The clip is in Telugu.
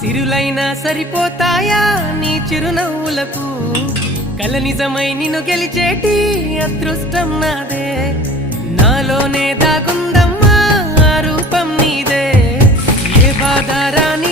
సిరులైనా సరిపోతాయా నీ చిరునవ్వులకు కల నిజమై నిన్ను గెలిచేటి అదృష్టం నాదే నాలోనే దాగుందమ్మా ఆ రూపం నీదే ఏ బాధారాని